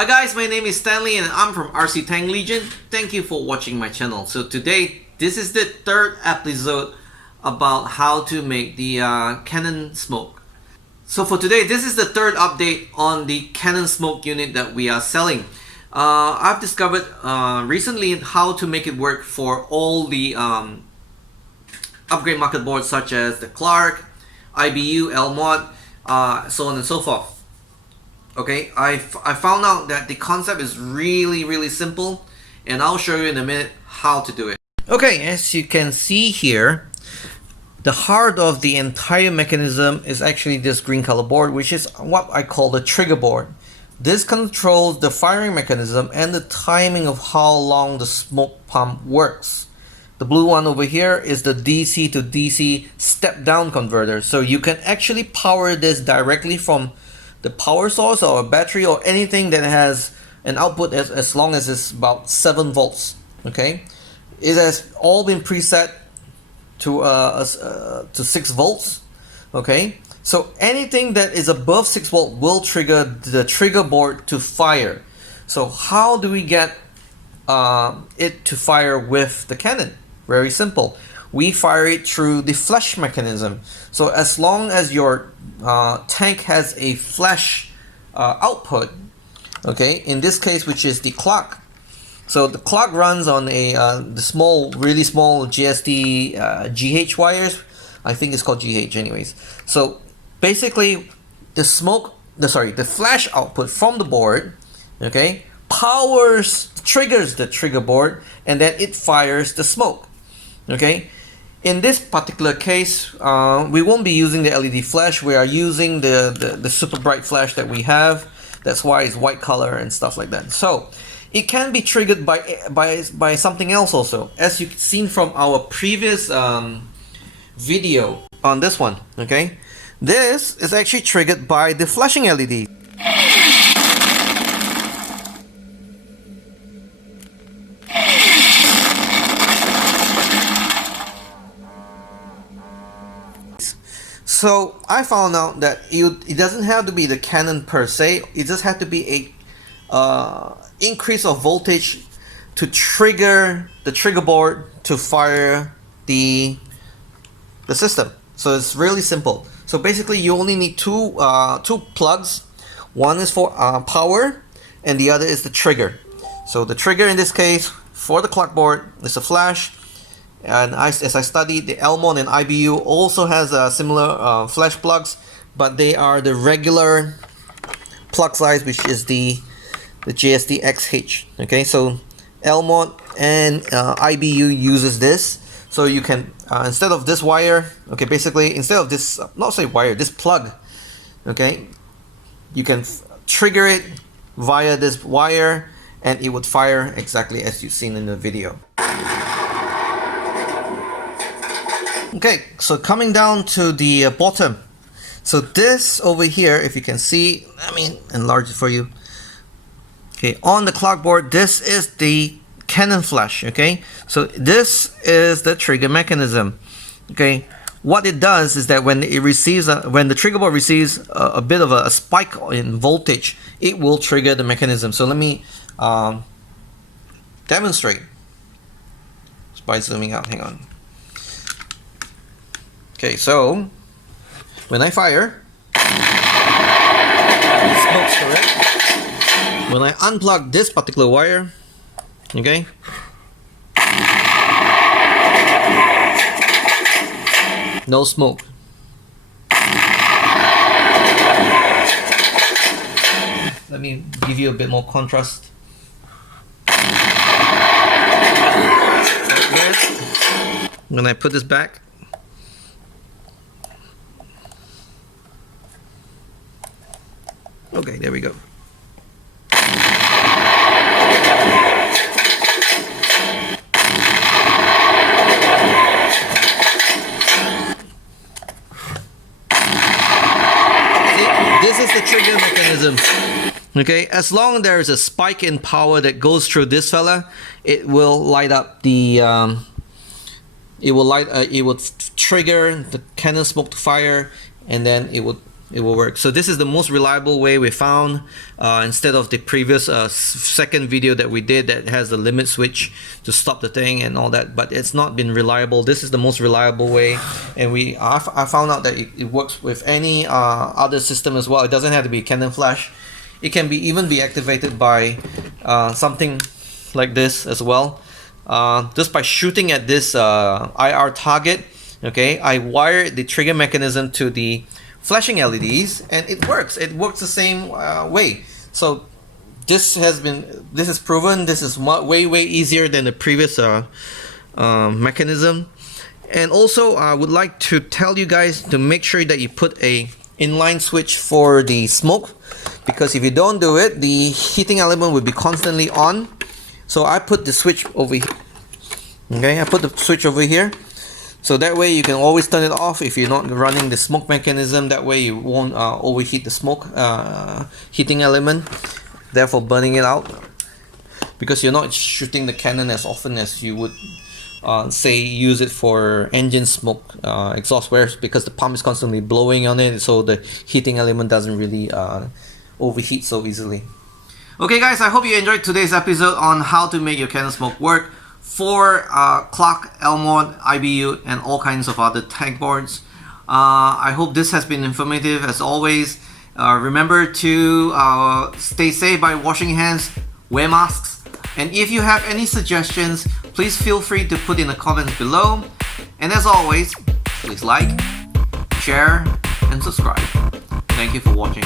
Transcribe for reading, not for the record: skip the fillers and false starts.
Hi guys, my name is Stanley and I'm from RC Tank Legion. Thank you for watching my channel. So today, this is the third episode about how to make the Canon smoke. So for today, this is the third update on the Canon smoke unit that we are selling. I've discovered recently how to make it work for all the upgrade market boards such as the Clark, IBU, LMOD, so on and so forth. Okay, I found out that the concept is really simple, and I'll show you in a minute how to do it. Okay, as you can see here, the heart of the entire mechanism is actually this green color board, which is what I call the trigger board. This controls the firing mechanism and the timing of how long the smoke pump works. The blue one over here is the DC to DC step down converter, so you can actually power this directly from the power source or a battery or anything that has an output as long as it's about 7 volts. Okay, it has all been preset to 6 volts. Okay, so anything that is above 6 volt will trigger the trigger board to fire. So how do we get it to fire with the Canon? Very simple. We fire it through the flash mechanism. So as long as your tank has a flash output, okay, in this case, which is the clock. So the clock runs on a really small GST GH wires. I think it's called GH anyways. So basically, the flash output from the board, okay, triggers the trigger board, and then it fires the smoke. Okay. In this particular case, we won't be using the LED flash. We are using the super bright flash that we have. That's why it's white color and stuff like that. So it can be triggered by something else also, as you've seen from our previous video on this one. Okay, this is actually triggered by the flashing LED. So I found out that it doesn't have to be the Canon per se. It just has to be a increase of voltage to trigger the trigger board to fire the system. So it's really simple. So basically, you only need two plugs. One is for power, and the other is the trigger. So the trigger in this case for the clock board is a flash. And as I studied, the LMOD and IBU also has similar flash plugs, but they are the regular plug size, which is the JST XH. Okay, so LMOD and IBU uses this, so you can instead of this wire, okay, basically instead of this this plug, okay, you can trigger it via this wire, and it would fire exactly as you've seen in the video. Okay, so coming down to the bottom, so this over here, if you can see, let me enlarge it for you. Okay, on the clock board, this is the Canon flash. Okay, so this is the trigger mechanism. Okay, what it does is that when it receives when the trigger board receives a bit of a spike in voltage, it will trigger the mechanism. So let me demonstrate just by zooming out. Hang on. Okay, so when I fire, smoke's correct. When I unplug this particular wire, okay, no smoke. Let me give you a bit more contrast. When I put this back, okay, there we go. This is the trigger mechanism. Okay, as long as there is a spike in power that goes through this fella, it will light up the it will trigger the Canon smoke to fire, and then it would it will work. So this is the most reliable way we found, instead of the previous second video that we did that has the limit switch to stop the thing and all that, but it's not been reliable. This is the most reliable way, and I found out that it works with any other system as well. It doesn't have to be Canon Flash. It can even be activated by something like this as well. Just by shooting at this IR target, okay, I wired the trigger mechanism to the flashing LEDs, and it works. It works the same way. So this is proven. This is way easier than the previous mechanism. And also, I would like to tell you guys to make sure that you put a inline switch for the smoke, because if you don't do it, the heating element will be constantly on. So I put the switch over here. Okay, I put the switch over here. So that way you can always turn it off if you're not running the smoke mechanism. That way you won't overheat the smoke heating element, therefore burning it out, because you're not shooting the Canon as often as you would say use it for engine smoke exhaust wares, because the pump is constantly blowing on it, so the heating element doesn't really overheat so easily. Okay guys, I hope you enjoyed today's episode on how to make your Canon smoke work for clock, L-mode, IBU, and all kinds of other tag boards. I hope this has been informative as always. Remember to stay safe by washing hands, wear masks, and if you have any suggestions, please feel free to put in the comments below. And as always, please like, share, and subscribe. Thank you for watching.